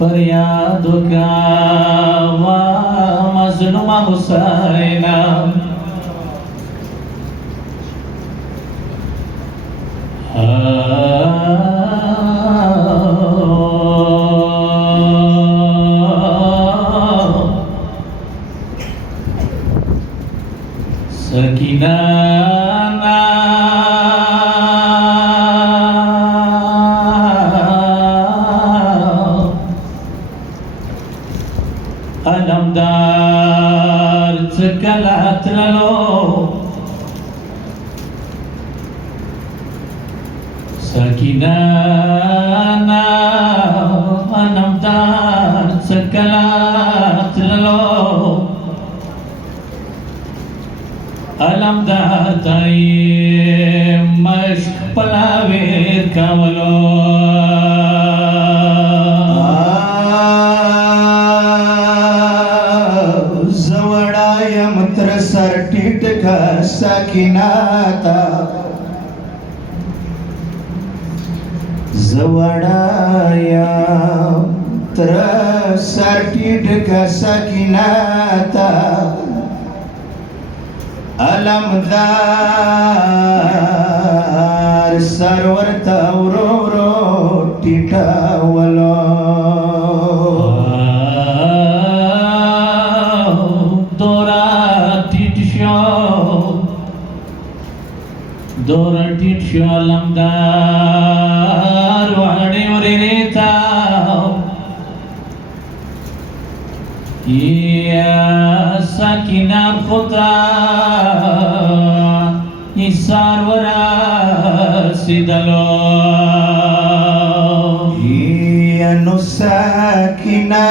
फरियादुक वा मज़लूम हुसैना सकीना अलमदार चकलात लो सकीना अलमदार चकलात लो अलमदार ताई मश्क पलावेर कावलो सरटीट का सकिनाता जवड़ाया तर सरटीट का सकिनाता अलमदार server तवरो टिटावलो Doratit shalamdar wade uririta Ya sakina khuda Isar warasidalo Ya nusakina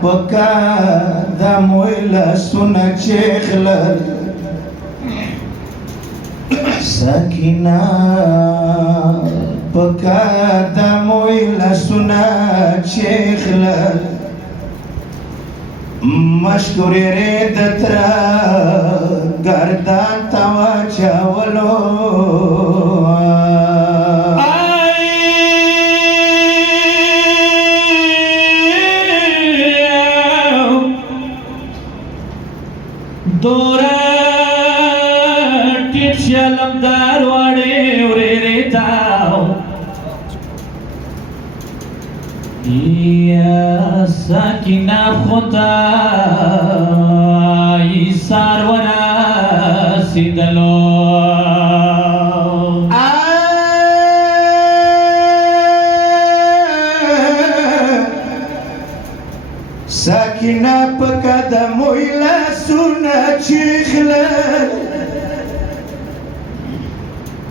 Baka damuila sunak shekhlar Sakina Pekadamu ila sunat sheikhla Mashkuri redatra Gardan tawacha walo Dora Shalamdar wade uririta Ya sakina khuda Isar warasidalo Sakina pekadamu ila sunat sheikhla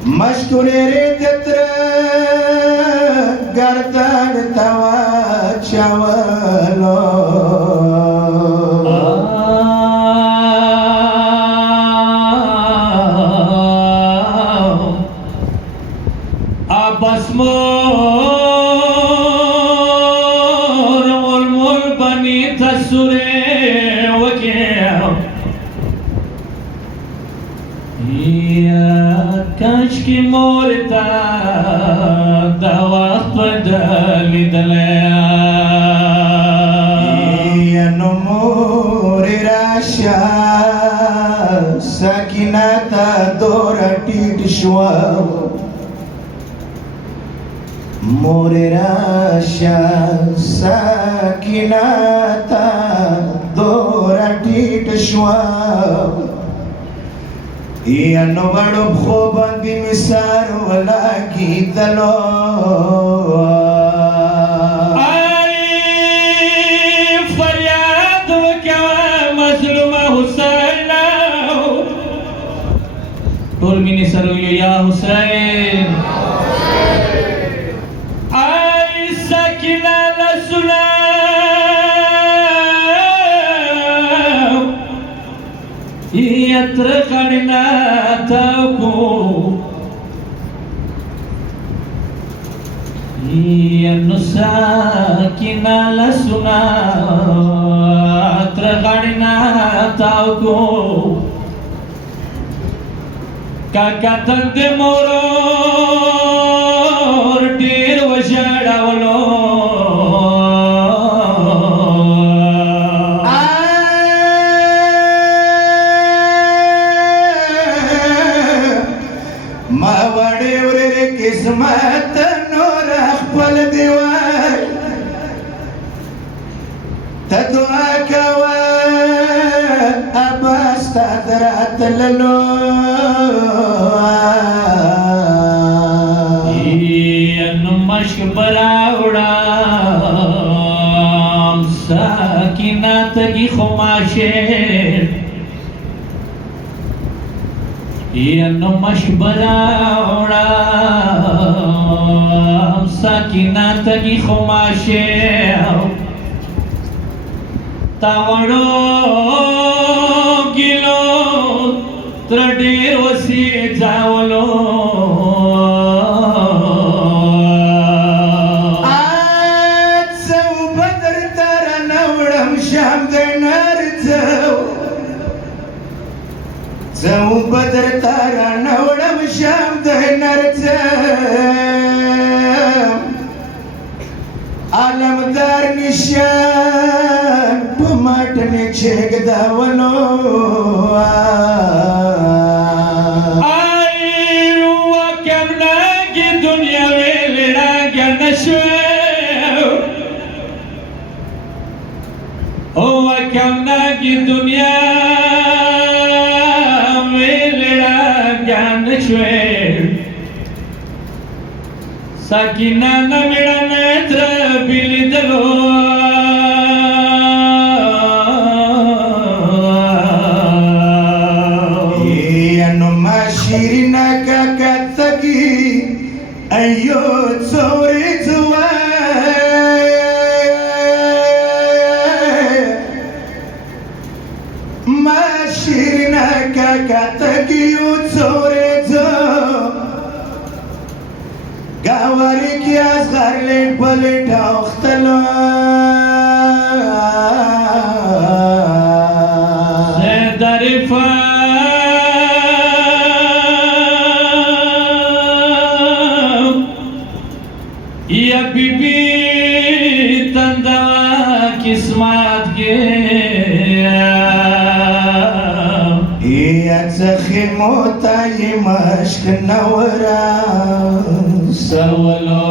Mashkuri redatra gardan tawacha walo Abasmor mul bani tasure wakia Kashki morita dawaq padali dalaya Ya numuri rasha sakinata dorati shwa Muri rasha sakinata dorati shwa Iano bado khobandi misar wala kitalo Ay faryad wa mazlum Husayna ټول مینې سره ویو یا حسین ای سکینه لاسونه یې تر غاړې نه تاو کړو نو سکینه لاسونه تر غاړې نه تاو کړو کاکا تند مورور ډېر وژړولو ما وړې ورې قسمت نور خپل دی وای ته دعا کوه ابا ستا د راتللو نو مشک براوړم سکینه تږي خماشه نو مشک براوړم سکینه تږي خماشه تا وړو ګیلو تر ډېر وسې ځاولو شام د نرځو زو بدر تارا نوړم شام د نرځو عالمدار نشان په ماټنه چګداولو ای وکمنا کی دنیا ویلړه ګنشو او کمنا کی دنیا ویلڑا گان شوے سکینہ نمیڑا نیتر بیلی دلو اینو ما شیرینہ کا کتگی ایو څورې شیرینه کاکا تکیو څورې ځو گاوری کی از غرلټ بلټ اوختلو زدرفا یا بی بی تندا قسمت گیا زخی موتای مشک نورا سولو